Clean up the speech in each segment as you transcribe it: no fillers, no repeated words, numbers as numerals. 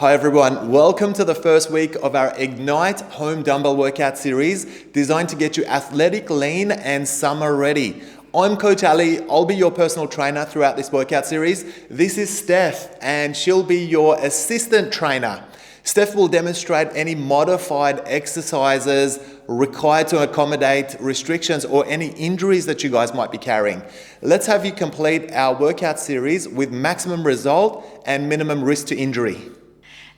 Hi everyone, welcome to the first week of our Ignite Home Dumbbell Workout Series designed to get you athletic, lean and summer ready. I'm Coach Ali, I'll be your personal trainer throughout this workout series. This is Steph and she'll be your assistant trainer. Steph will demonstrate any modified exercises required to accommodate restrictions or any injuries that you guys might be carrying. Let's have you complete our workout series with maximum result and minimum risk to injury.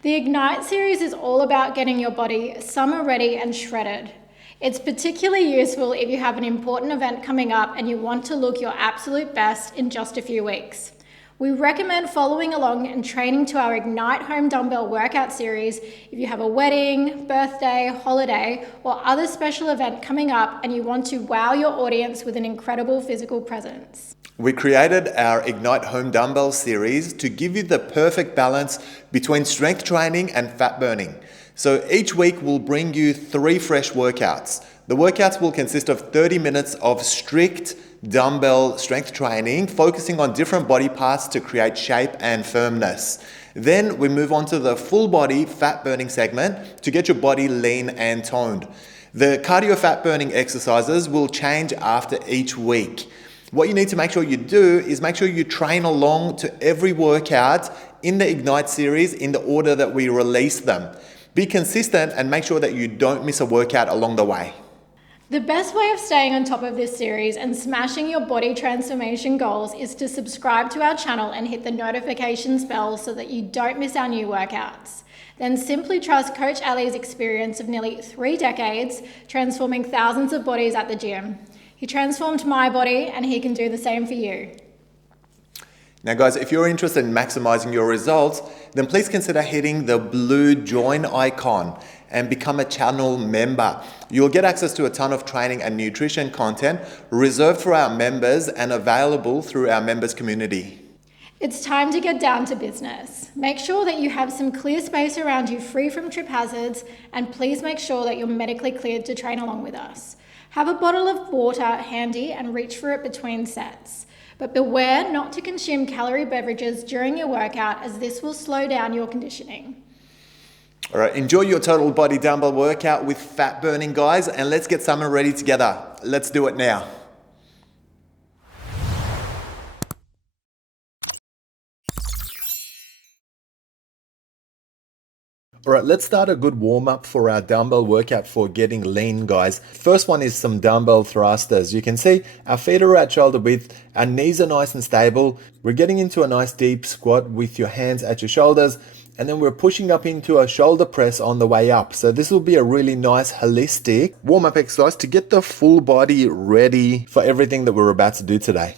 The Ignite series is all about getting your body summer ready and shredded. It's particularly useful if you have an important event coming up and you want to look your absolute best in just a few weeks. We recommend following along and training to our Ignite Home Dumbbell workout series if you have a wedding, birthday, holiday, or other special event coming up and you want to wow your audience with an incredible physical presence. We created our Ignite Home Dumbbell series to give you the perfect balance between strength training and fat burning. So each week we'll bring you 3 fresh workouts. The workouts will consist of 30 minutes of strict dumbbell strength training, focusing on different body parts to create shape and firmness. Then we move on to the full body fat burning segment to get your body lean and toned. The cardio fat burning exercises will change after each week. What you need to make sure you do is make sure you train along to every workout in the Ignite series in the order that we release them. Be consistent and make sure that you don't miss a workout along the way. The best way of staying on top of this series and smashing your body transformation goals is to subscribe to our channel and hit the notifications bell so that you don't miss our new workouts. Then simply trust Coach Ali's experience of nearly 3 decades transforming thousands of bodies at the gym. He transformed my body and he can do the same for you. Now guys, if you're interested in maximizing your results, then please consider hitting the blue join icon and become a channel member. You'll get access to a ton of training and nutrition content reserved for our members and available through our members community. It's time to get down to business. Make sure that you have some clear space around you free from trip hazards, and please make sure that you're medically cleared to train along with us. Have a bottle of water handy and reach for it between sets. But beware not to consume calorie beverages during your workout, as this will slow down your conditioning. All right, enjoy your total body dumbbell workout with fat burning, guys, and let's get summer ready together. Let's do it now. All right, let's start a good warm-up for our dumbbell workout for getting lean, guys. First one is some dumbbell thrusters. You can see our feet are at shoulder width, our knees are nice and stable. We're getting into a nice deep squat with your hands at your shoulders, and then we're pushing up into a shoulder press on the way up. So this will be a really nice holistic warm-up exercise to get the full body ready for everything that we're about to do today.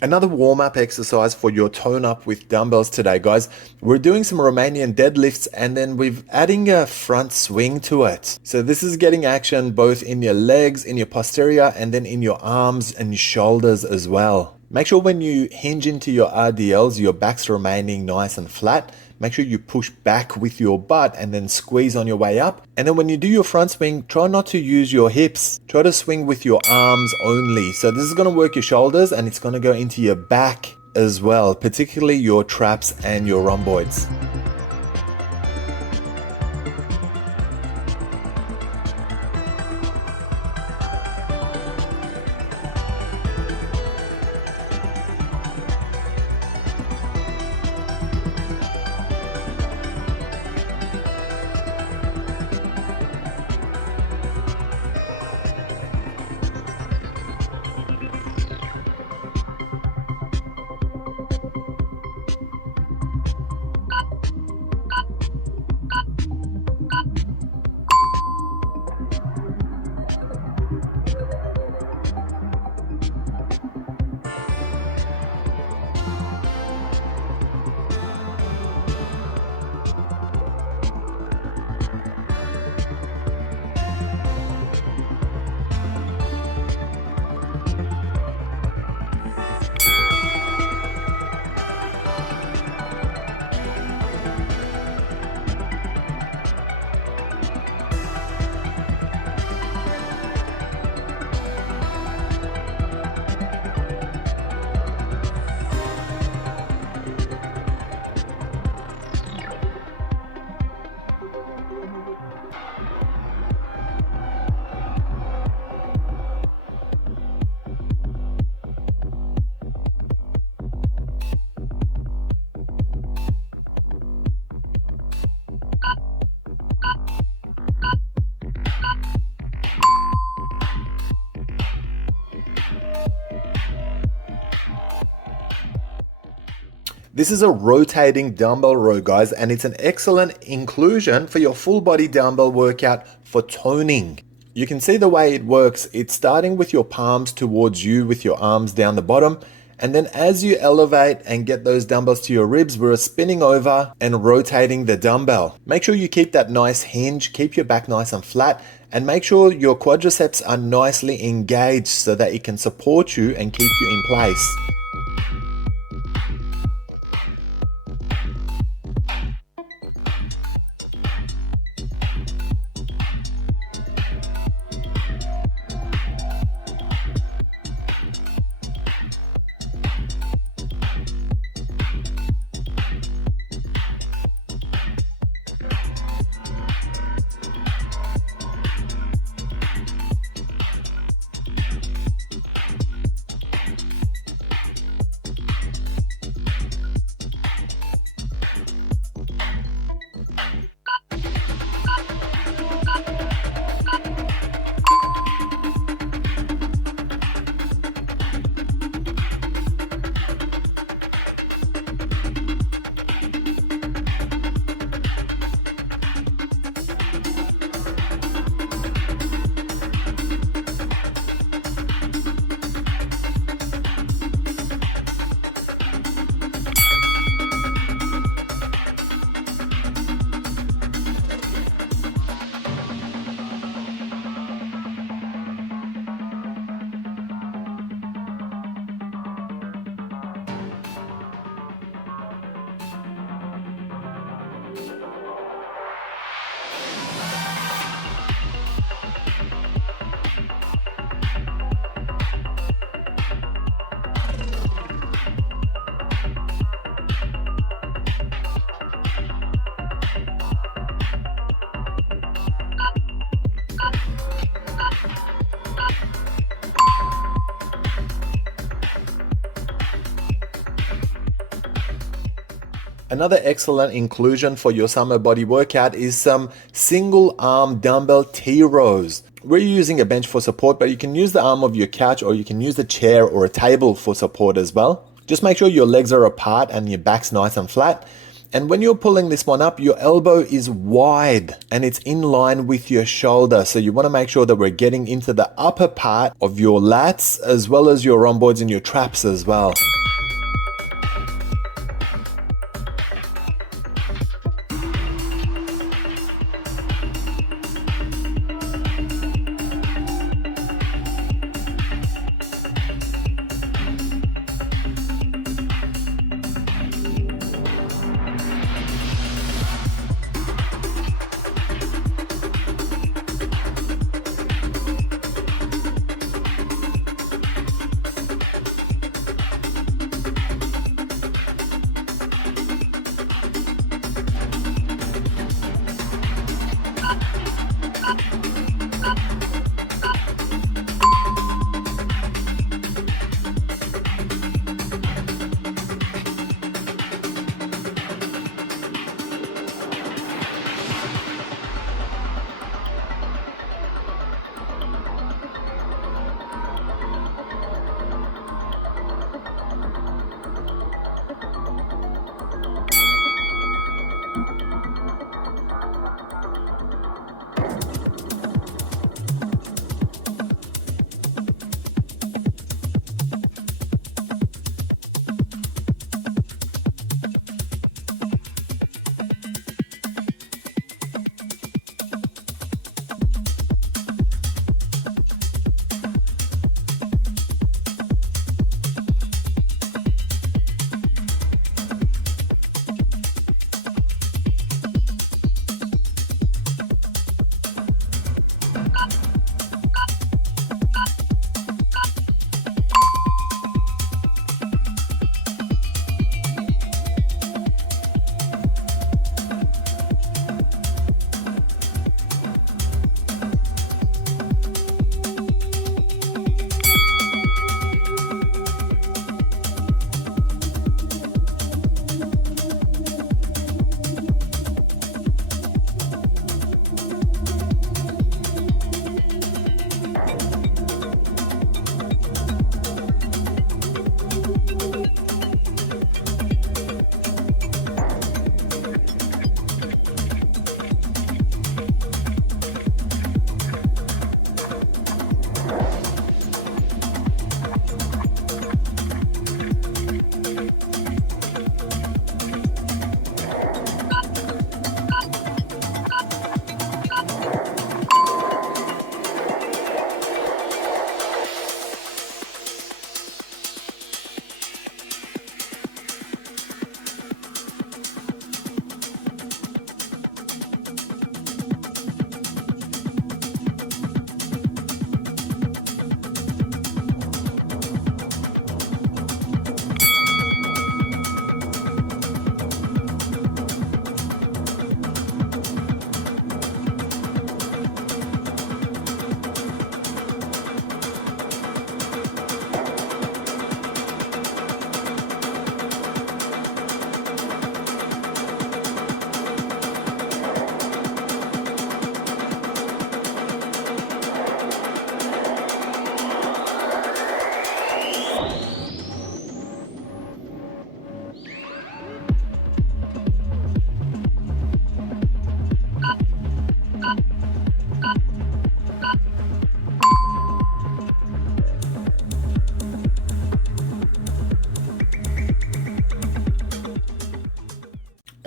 Another warm-up exercise for your tone up with dumbbells today, guys. We're doing some Romanian deadlifts and then we're adding a front swing to it. So this is getting action both in your legs, in your posterior, and then in your arms and your shoulders as well. Make sure when you hinge into your RDLs, your back's remaining nice and flat. Make sure you push back with your butt and then squeeze on your way up. And then when you do your front swing, try not to use your hips. Try to swing with your arms only. So this is going to work your shoulders and it's going to go into your back as well, particularly your traps and your rhomboids. This is a rotating dumbbell row, guys, and it's an excellent inclusion for your full body dumbbell workout for toning. You can see the way it works. It's starting with your palms towards you with your arms down the bottom. And then as you elevate and get those dumbbells to your ribs, we're spinning over and rotating the dumbbell. Make sure you keep that nice hinge, keep your back nice and flat, and make sure your quadriceps are nicely engaged so that it can support you and keep you in place. Another excellent inclusion for your summer body workout is some single arm dumbbell T rows. We're using a bench for support, but you can use the arm of your couch or you can use a chair or a table for support as well. Just make sure your legs are apart and your back's nice and flat. And when you're pulling this one up, your elbow is wide and it's in line with your shoulder. So you want to make sure that we're getting into the upper part of your lats as well as your rhomboids and your traps as well.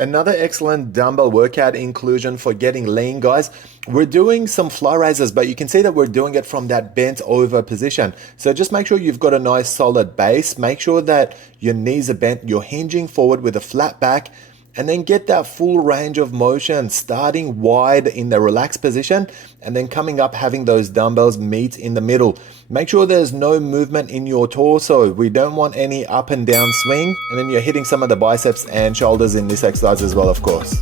Another excellent dumbbell workout inclusion for getting lean, guys. We're doing some floor raises, but you can see that we're doing it from that bent over position. So just make sure you've got a nice solid base. Make sure that your knees are bent, you're hinging forward with a flat back, and then get that full range of motion, starting wide in the relaxed position and then coming up, having those dumbbells meet in the middle. Make sure there's no movement in your torso. We don't want any up and down swing. And then you're hitting some of the biceps and shoulders in this exercise as well, of course.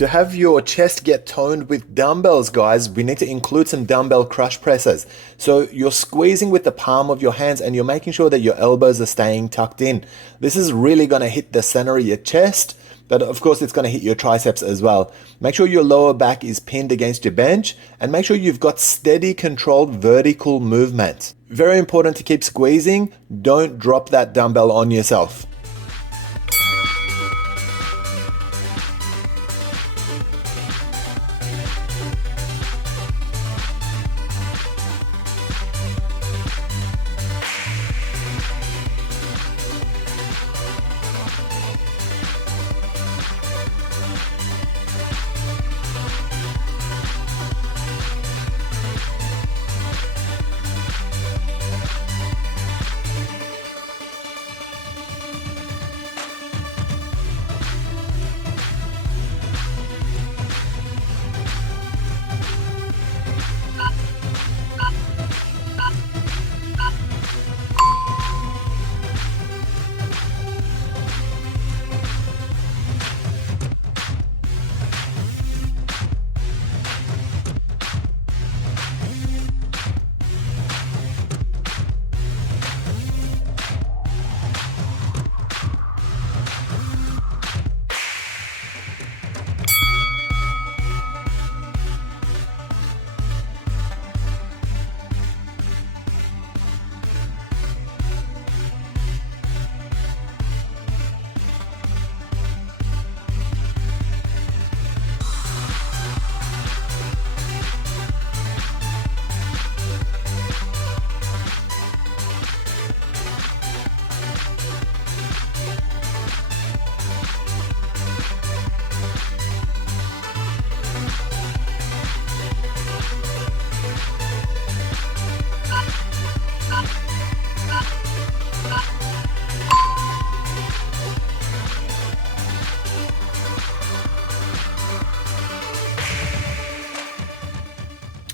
To have your chest get toned with dumbbells, guys, we need to include some dumbbell crush presses. So you're squeezing with the palm of your hands and you're making sure that your elbows are staying tucked in. This is really going to hit the center of your chest, but of course it's going to hit your triceps as well. Make sure your lower back is pinned against your bench and make sure you've got steady, controlled vertical movement. Very important to keep squeezing. Don't drop that dumbbell on yourself.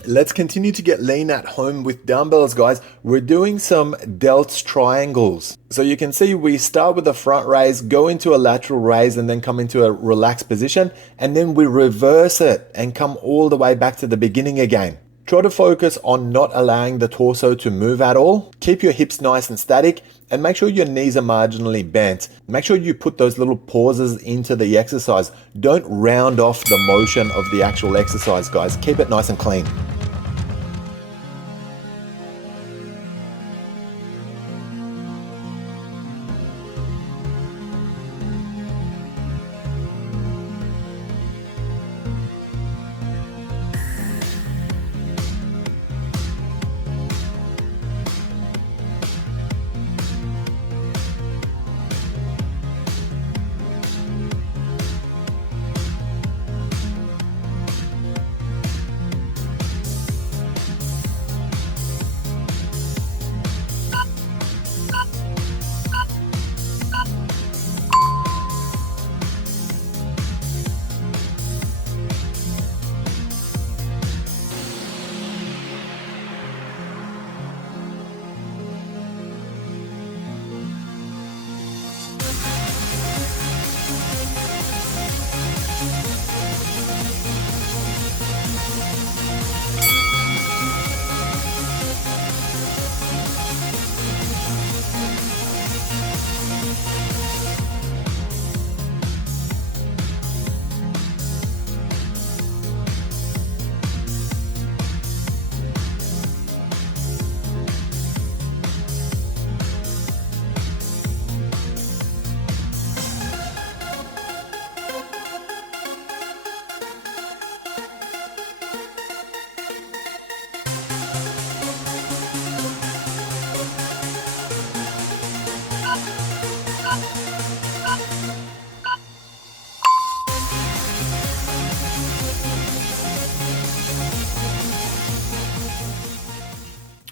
Let's continue to get lean at home with dumbbells, guys. We're doing some delts triangles. So you can see we start with a front raise, go into a lateral raise, and then come into a relaxed position. And then we reverse it and come all the way back to the beginning again. Try to focus on not allowing the torso to move at all. Keep your hips nice and static and make sure your knees are marginally bent. Make sure you put those little pauses into the exercise. Don't round off the motion of the actual exercise, guys. Keep it nice and clean.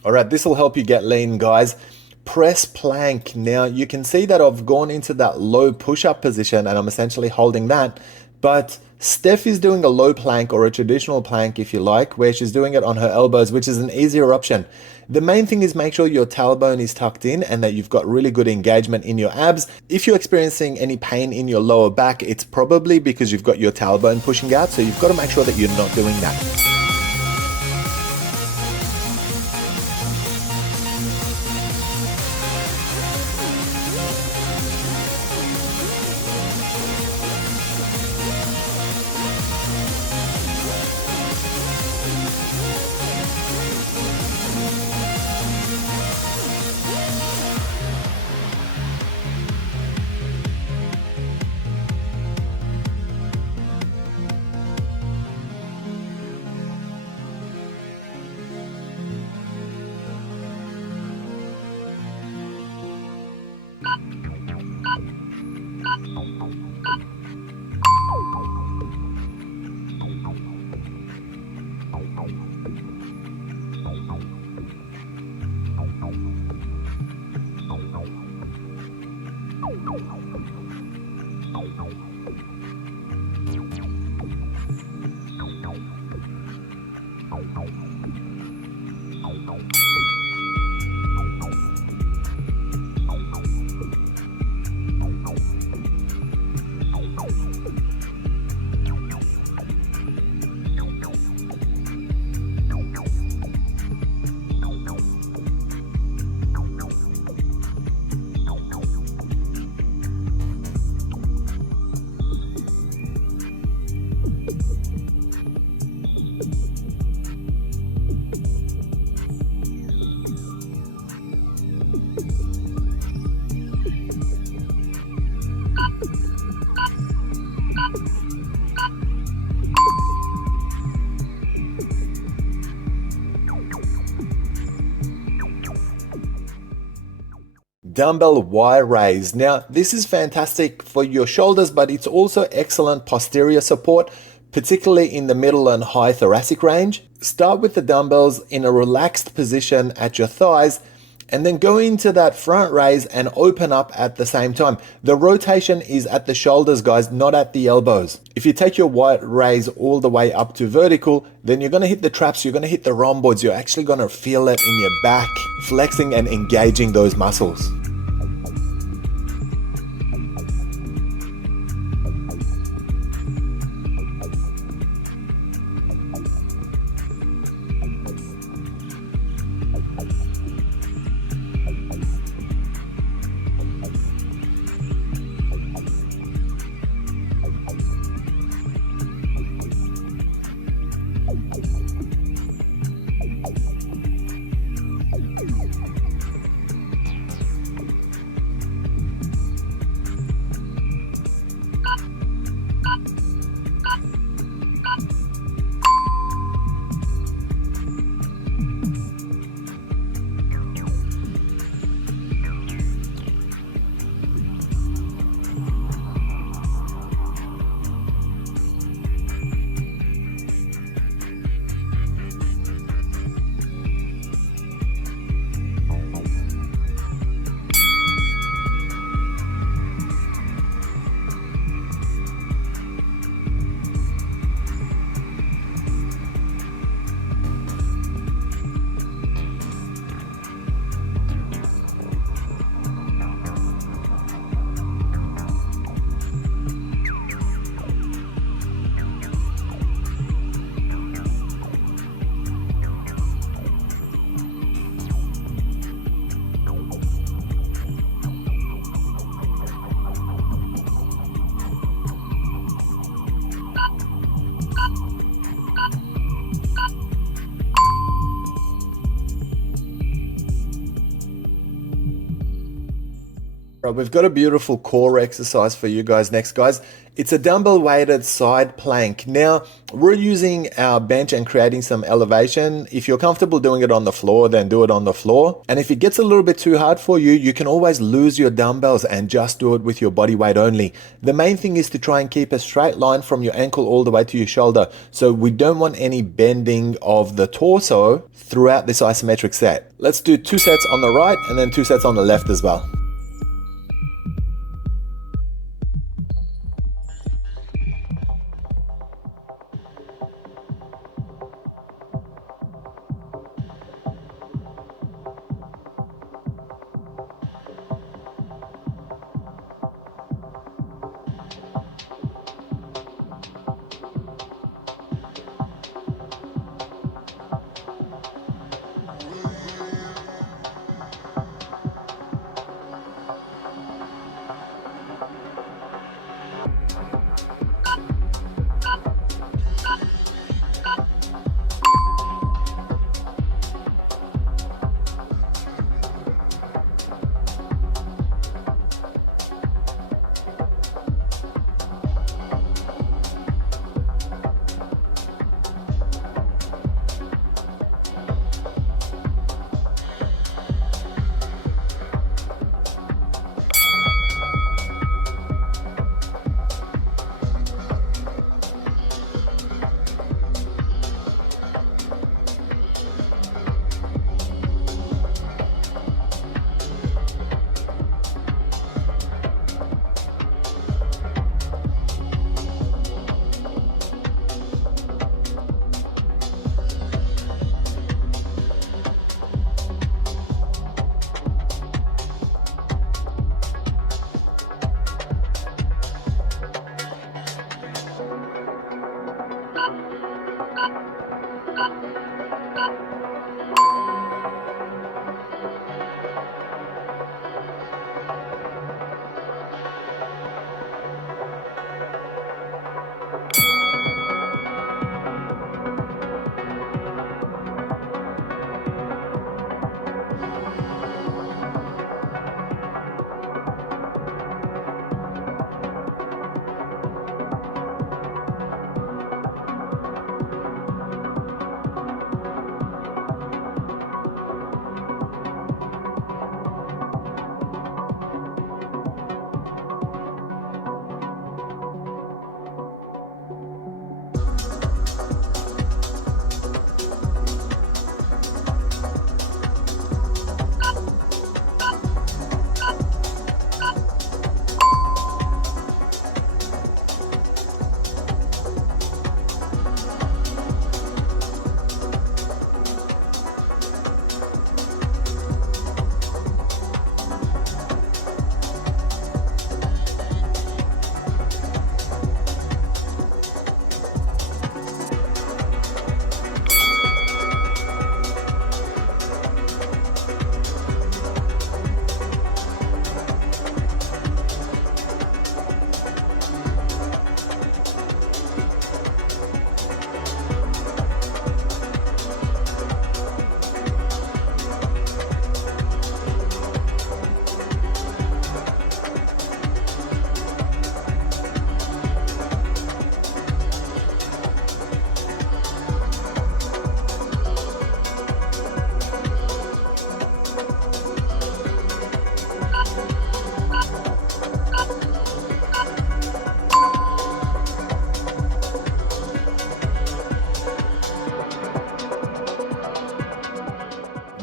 All right, this will help you get lean, guys. Press plank. Now you can see that I've gone into that low push-up position and I'm essentially holding that, but Steph is doing a low plank or a traditional plank, if you like, where she's doing it on her elbows, which is an easier option. The main thing is make sure your tailbone is tucked in and that you've got really good engagement in your abs. If you're experiencing any pain in your lower back, it's probably because you've got your tailbone pushing out, so you've got to make sure that you're not doing that. Dumbbell Y raise. Now, this is fantastic for your shoulders, but it's also excellent posterior support, particularly in the middle and high thoracic range. Start with the dumbbells in a relaxed position at your thighs, and then go into that front raise and open up at the same time. The rotation is at the shoulders, guys, not at the elbows. If you take your Y raise all the way up to vertical, then you're gonna hit the traps, you're gonna hit the rhomboids, you're actually gonna feel it in your back, flexing and engaging those muscles. Right, we've got a beautiful core exercise for you guys next, guys. It's a dumbbell weighted side plank. Now, we're using our bench and creating some elevation. If you're comfortable doing it on the floor, then do it on the floor. And if it gets a little bit too hard for you, you can always lose your dumbbells and just do it with your body weight only. The main thing is to try and keep a straight line from your ankle all the way to your shoulder. So we don't want any bending of the torso throughout this isometric set. Let's do 2 sets on the right and then 2 sets on the left as well.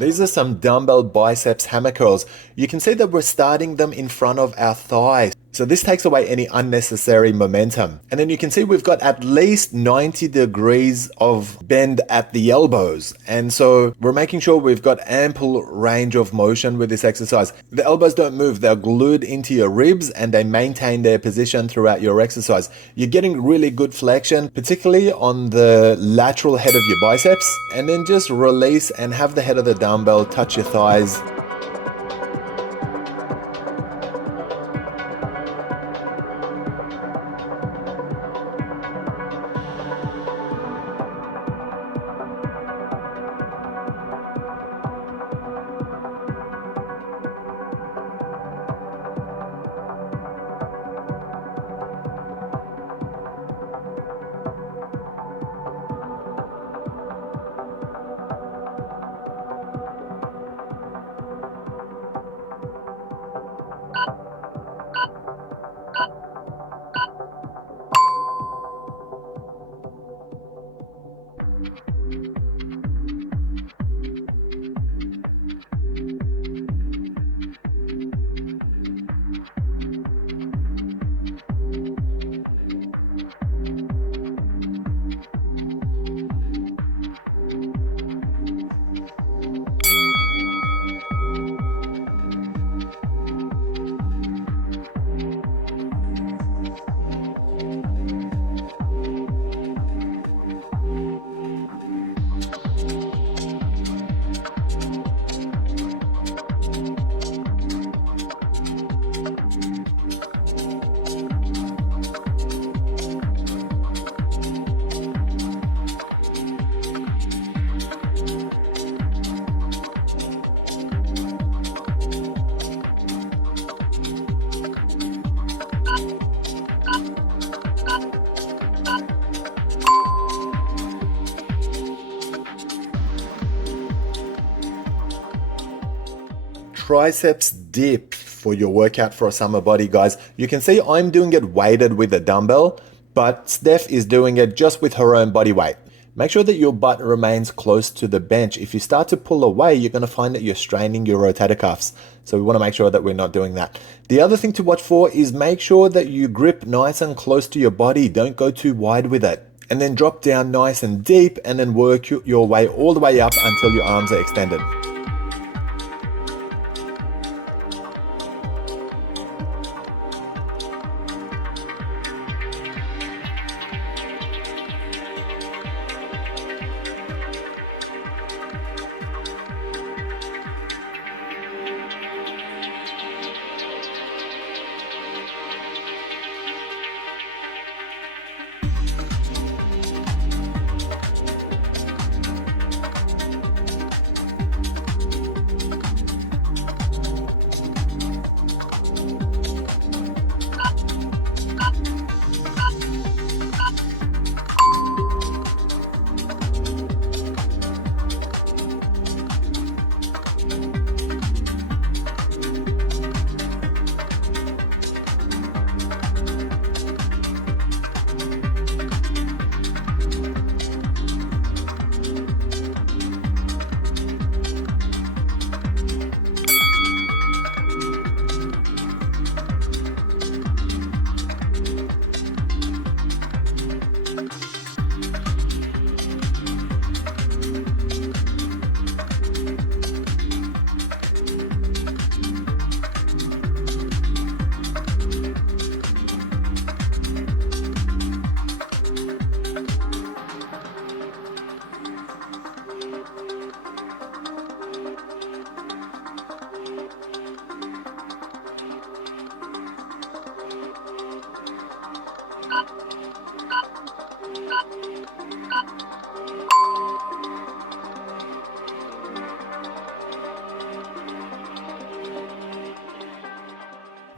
These are some dumbbell biceps hammer curls. You can see that we're starting them in front of our thighs. So this takes away any unnecessary momentum. And then you can see we've got at least 90 degrees of bend at the elbows. And so we're making sure we've got ample range of motion with this exercise. The elbows don't move. They're glued into your ribs and they maintain their position throughout your exercise. You're getting really good flexion, particularly on the lateral head of your biceps. And then just release and have the head of the dumbbell touch your thighs. Triceps dip for your workout for a summer body, guys. You can see I'm doing it weighted with a dumbbell, but Steph is doing it just with her own body weight. Make sure that your butt remains close to the bench. If you start to pull away, you're going to find that you're straining your rotator cuffs. So we want to make sure that we're not doing that. The other thing to watch for is make sure that you grip nice and close to your body. Don't go too wide with it. And then drop down nice and deep and then work your way all the way up until your arms are extended.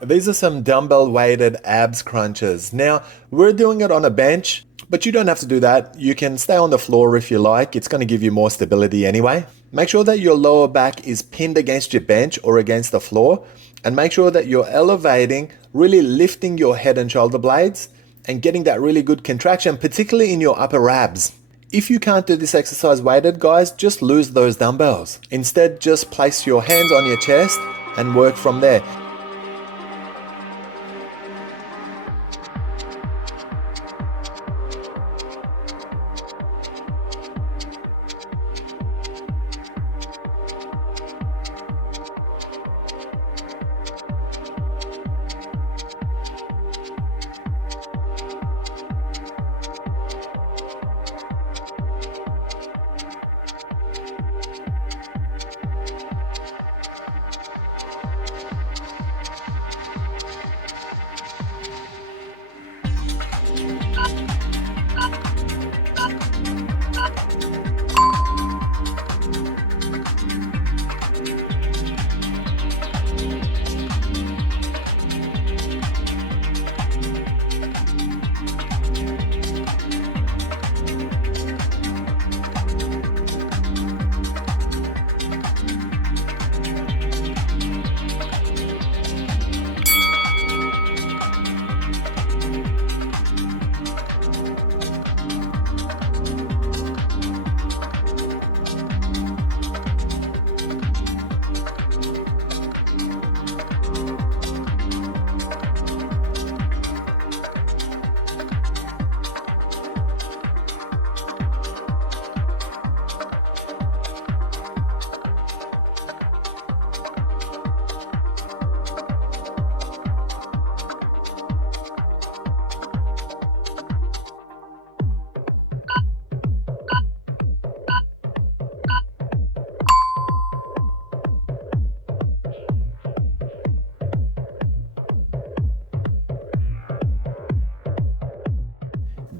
These are some dumbbell weighted abs crunches. Now, we're doing it on a bench, but you don't have to do that. You can stay on the floor if you like. It's going to give you more stability anyway. Make sure that your lower back is pinned against your bench or against the floor, and make sure that you're elevating, really lifting your head and shoulder blades and getting that really good contraction, particularly in your upper abs. If you can't do this exercise weighted, guys, just lose those dumbbells. Instead, just place your hands on your chest and work from there.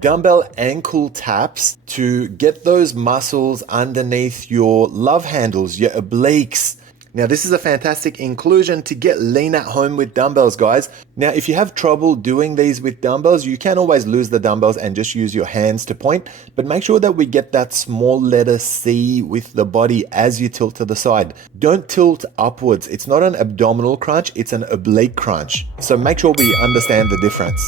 Dumbbell ankle taps to get those muscles underneath your love handles, your obliques. Now, this is a fantastic inclusion to get lean at home with dumbbells, guys. Now, if you have trouble doing these with dumbbells, you can always lose the dumbbells and just use your hands to point, but make sure that we get that small letter C with the body as you tilt to the side. Don't tilt upwards. It's not an abdominal crunch, it's an oblique crunch. So make sure we understand the difference.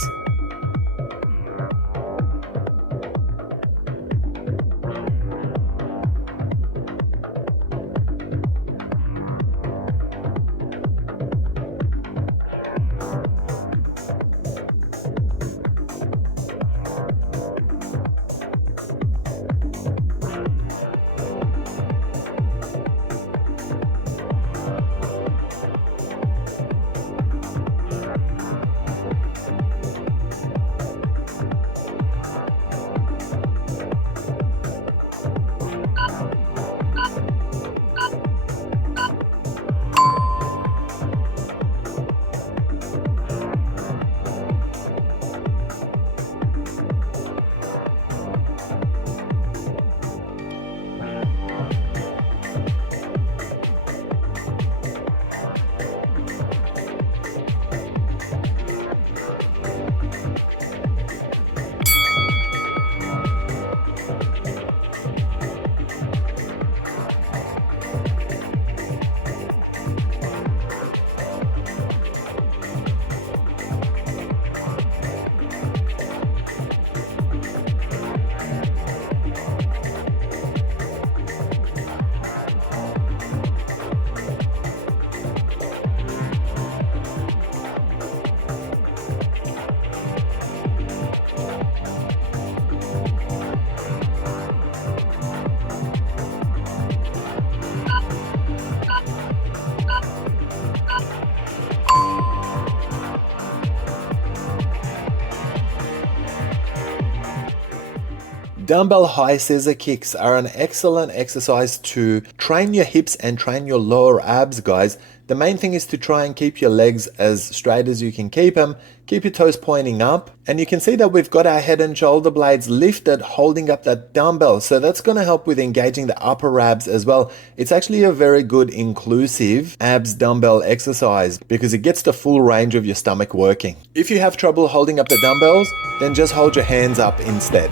Dumbbell high scissor kicks are an excellent exercise to train your hips and train your lower abs, guys. The main thing is to try and keep your legs as straight as you can keep them. Keep your toes pointing up. And you can see that we've got our head and shoulder blades lifted, holding up that dumbbell. So that's going to help with engaging the upper abs as well. It's actually a very good inclusive abs dumbbell exercise because it gets the full range of your stomach working. If you have trouble holding up the dumbbells, then just hold your hands up instead.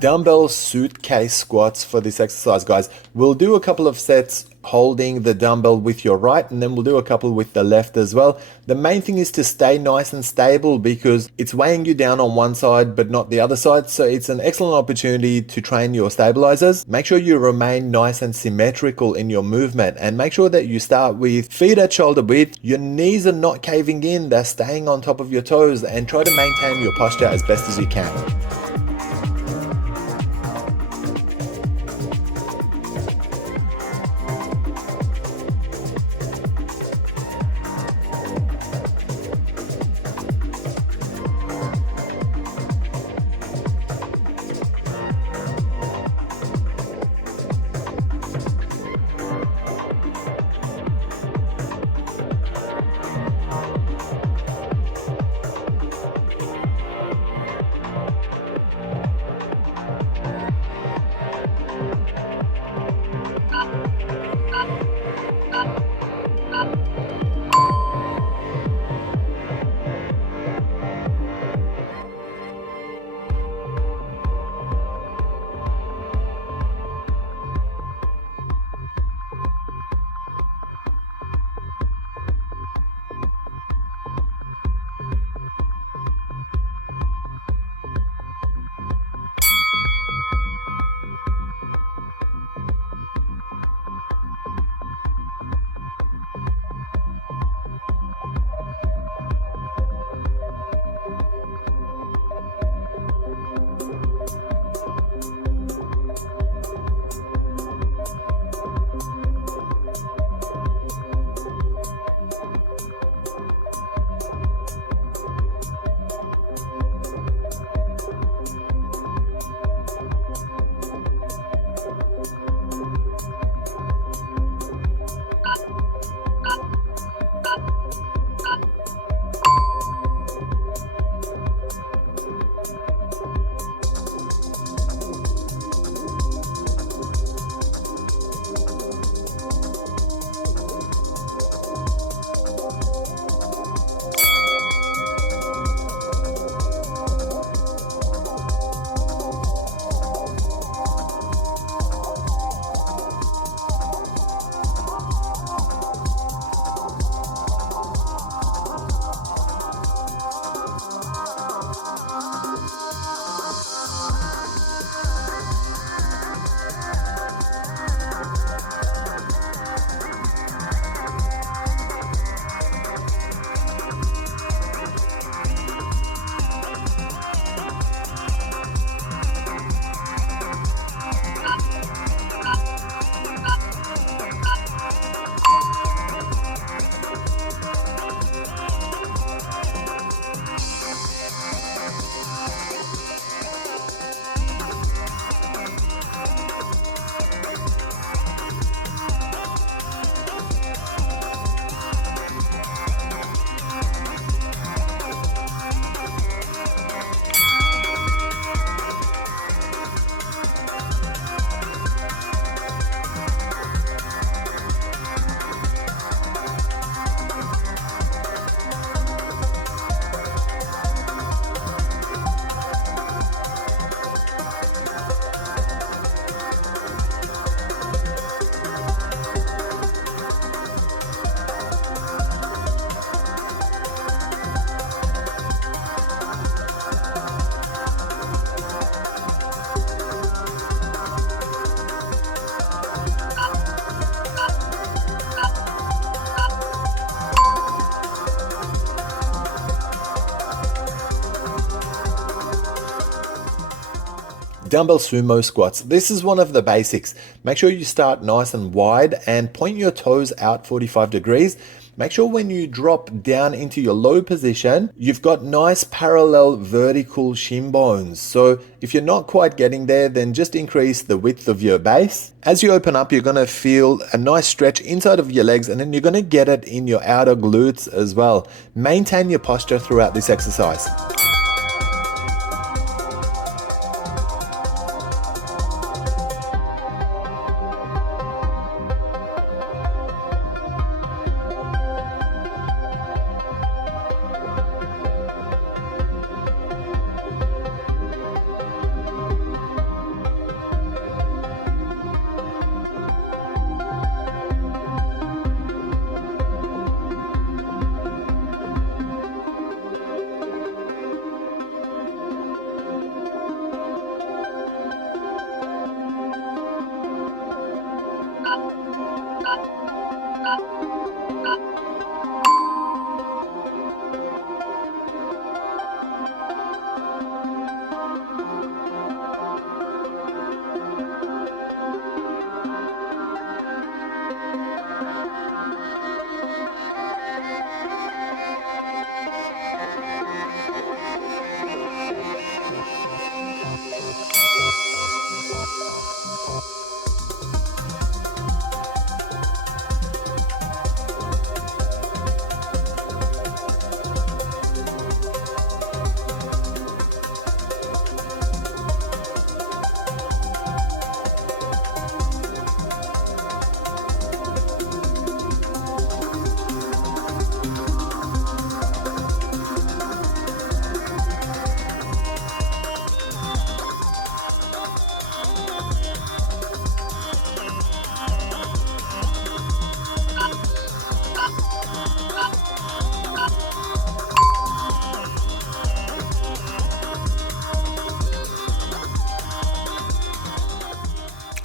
dumbbell suitcase squats for this exercise, guys. We'll do a couple of sets holding the dumbbell with your right, and then we'll do a couple with the left as well. The main thing is to stay nice and stable because it's weighing you down on one side but not the other side, so it's an excellent opportunity to train your stabilizers. Make sure you remain nice and symmetrical in your movement, and make sure that you start with feet at shoulder width. Your knees are not caving in, they're staying on top of your toes, and try to maintain your posture as best as you can. Dumbbell sumo squats. This is one of the basics. Make sure you start nice and wide and point your toes out 45 degrees. Make sure when you drop down into your low position, you've got nice parallel vertical shin bones. So if you're not quite getting there, then just increase the width of your base. As you open up, you're going to feel a nice stretch inside of your legs, and then you're going to get it in your outer glutes as well. Maintain your posture throughout this exercise.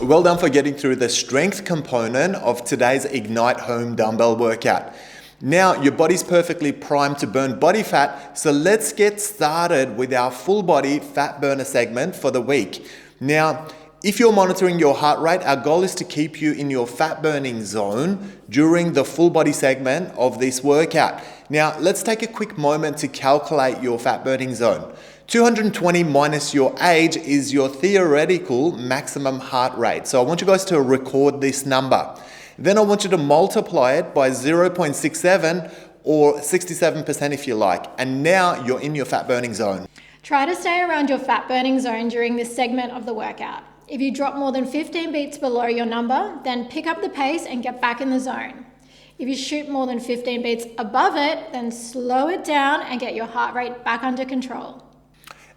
Well done for getting through the strength component of today's Ignite Home Dumbbell workout. Now your body's perfectly primed to burn body fat, so let's get started with our full body fat burner segment for the week. Now, if you're monitoring your heart rate, our goal is to keep you in your fat burning zone during the full body segment of this workout. Now, let's take a quick moment to calculate your fat burning zone. 220 minus your age is your theoretical maximum heart rate. So I want you guys to record this number. Then I want you to multiply it by 0.67 or 67% if you like. And now you're in your fat burning zone. Try to stay around your fat burning zone during this segment of the workout. If you drop more than 15 beats below your number, then pick up the pace and get back in the zone. If you shoot more than 15 beats above it, then slow it down and get your heart rate back under control.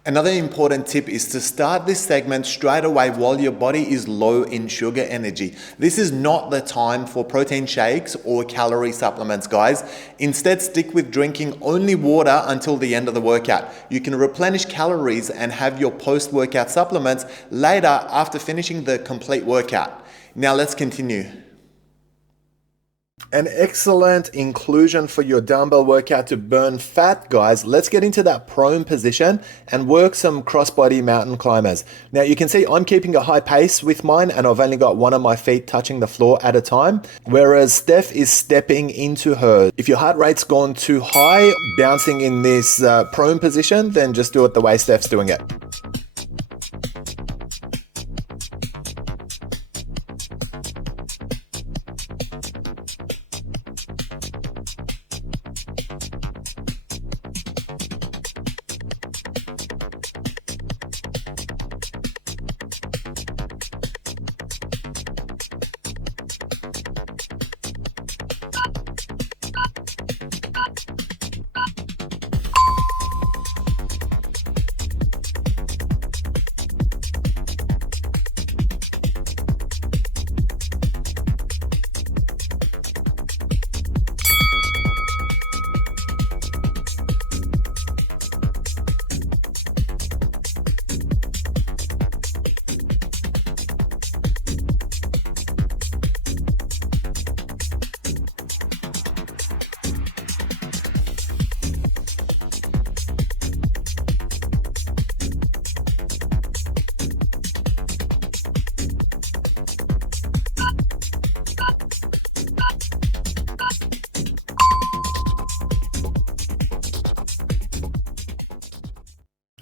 Another important tip is to start this segment straight away while your body is low in sugar energy. This is not the time for protein shakes or calorie supplements, guys. Instead, stick with drinking only water until the end of the workout. You can replenish calories and have your post-workout supplements later after finishing the complete workout. Now let's continue. An excellent inclusion for your dumbbell workout to burn fat, guys. Let's get into that prone position and work some crossbody mountain climbers. Now you can see I'm keeping a high pace with mine and I've only got one of my feet touching the floor at a time, whereas Steph is stepping into hers. If your heart rate's gone too high, bouncing in this prone position, then just do it the way Steph's doing it.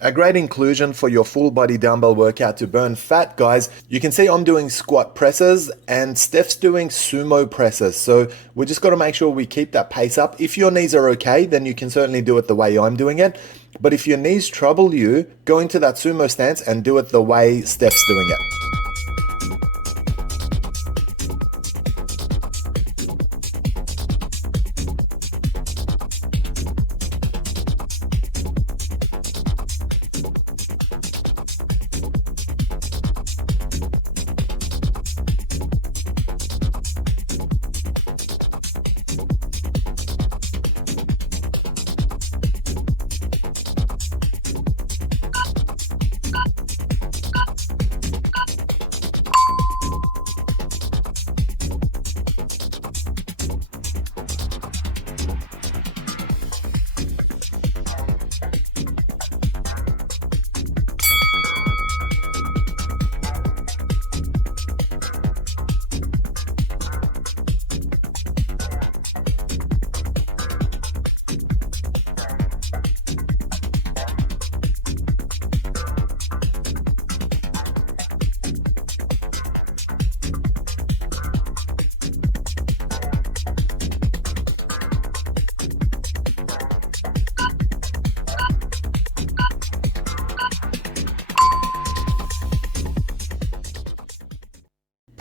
A great inclusion for your full body dumbbell workout to burn fat, guys. You can see I'm doing squat presses and Steph's doing sumo presses. So we just got to make sure we keep that pace up. If your knees are okay, then you can certainly do it the way I'm doing it. But if your knees trouble you, go into that sumo stance and do it the way Steph's doing it.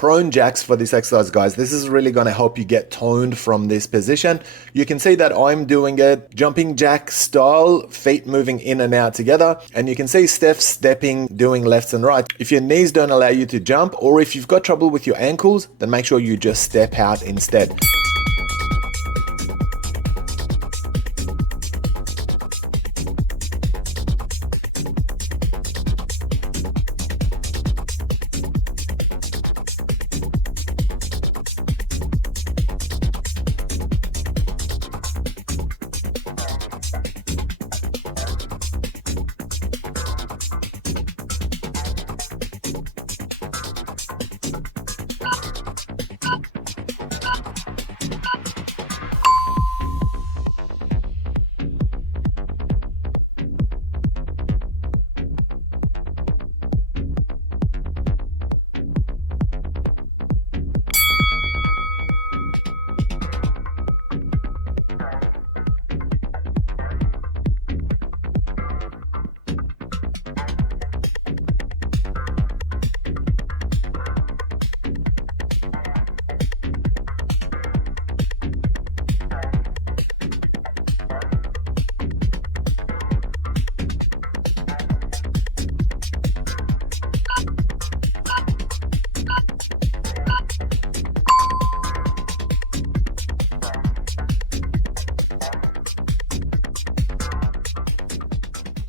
prone jacks for this exercise, guys. This is really going to help you get toned from this position. You can see that I'm doing it jumping jack style, feet moving in and out together. And you can see Steph stepping, doing lefts and rights. If your knees don't allow you to jump, or if you've got trouble with your ankles, then make sure you just step out instead.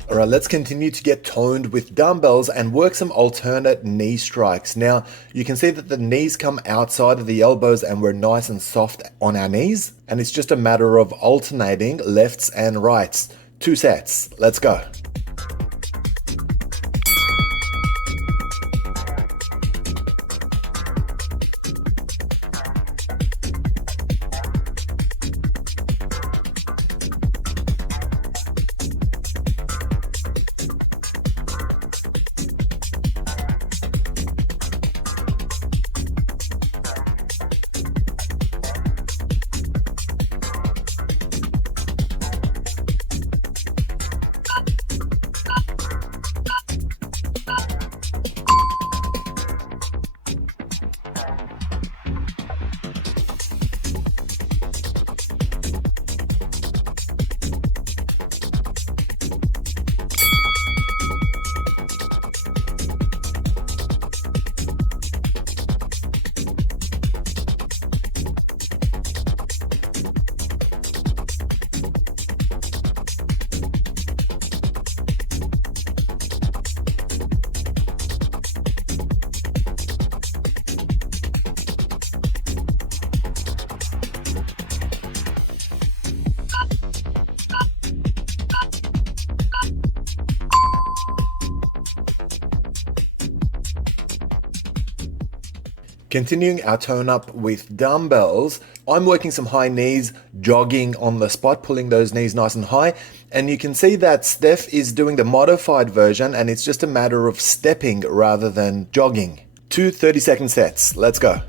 All right, let's continue to get toned with dumbbells and work some alternate knee strikes. Now, you can see that the knees come outside of the elbows and we're nice and soft on our knees. And it's just a matter of alternating lefts and rights. 2 sets. Let's go. Continuing our tone up with dumbbells, I'm working some high knees, jogging on the spot, pulling those knees nice and high. And you can see that Steph is doing the modified version, and it's just a matter of stepping rather than jogging. 2 30-second sets. Let's go.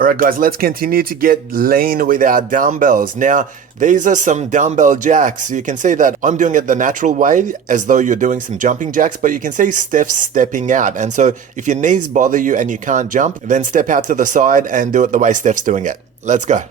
All right, guys, let's continue to get lean with our dumbbells. Now, these are some dumbbell jacks. You can see that I'm doing it the natural way, as though you're doing some jumping jacks, but you can see Steph's stepping out. And so if your knees bother you and you can't jump, then step out to the side and do it the way Steph's doing it. Let's go.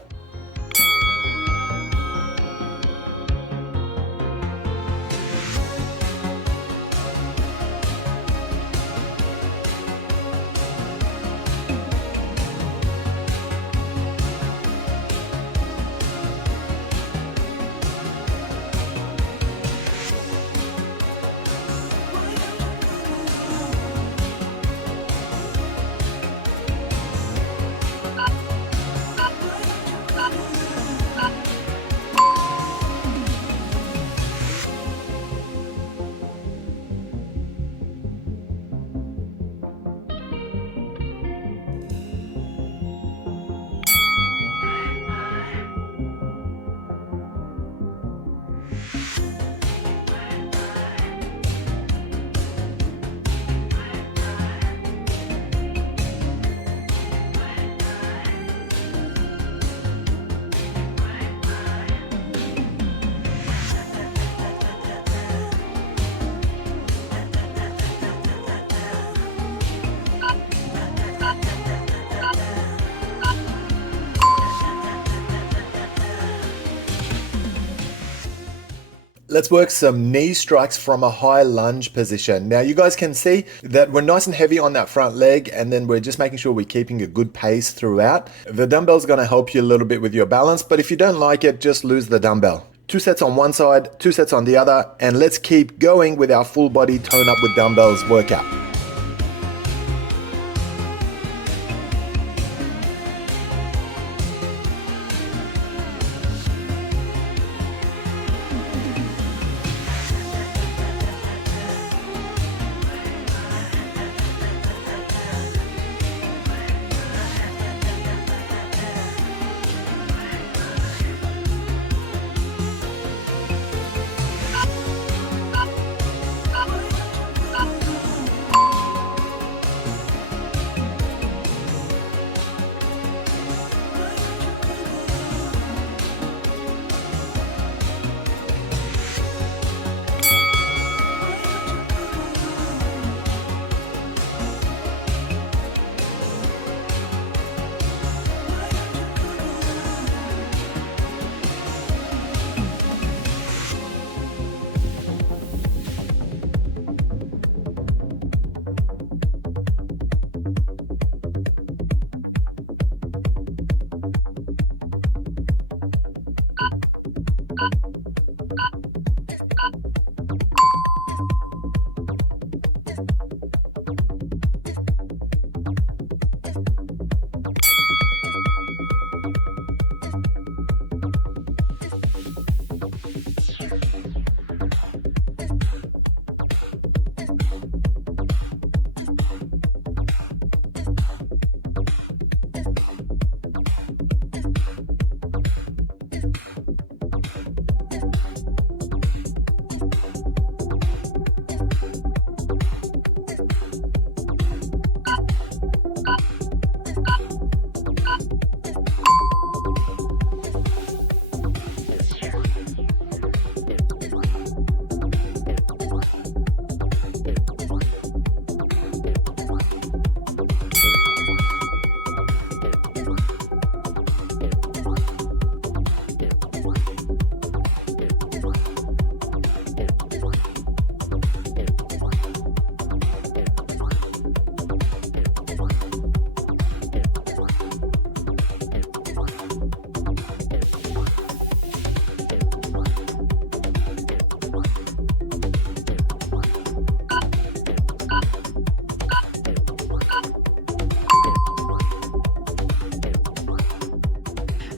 Let's work some knee strikes from a high lunge position. Now you guys can see that we're nice and heavy on that front leg, and then we're just making sure we're keeping a good pace throughout. The dumbbell's gonna help you a little bit with your balance, but if you don't like it, just lose the dumbbell. 2 sets on one side, 2 sets on the other, and let's keep going with our full body tone up with dumbbells workout.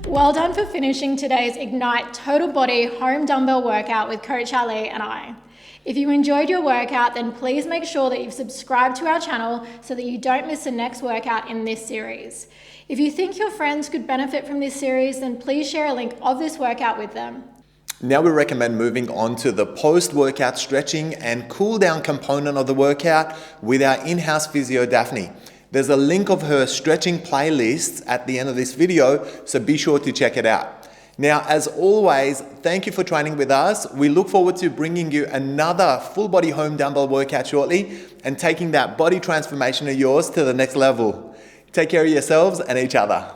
Well done for finishing today's Ignite Total Body Home Dumbbell Workout with Coach Ali and I. If you enjoyed your workout, then please make sure that you've subscribed to our channel so that you don't miss the next workout in this series. If you think your friends could benefit from this series, then please share a link of this workout with them. Now we recommend moving on to the post-workout stretching and cool down component of the workout with our in-house physio, Daphne. There's a link of her stretching playlist at the end of this video, so be sure to check it out. Now, as always, thank you for training with us. We look forward to bringing you another full body home dumbbell workout shortly and taking that body transformation of yours to the next level. Take care of yourselves and each other.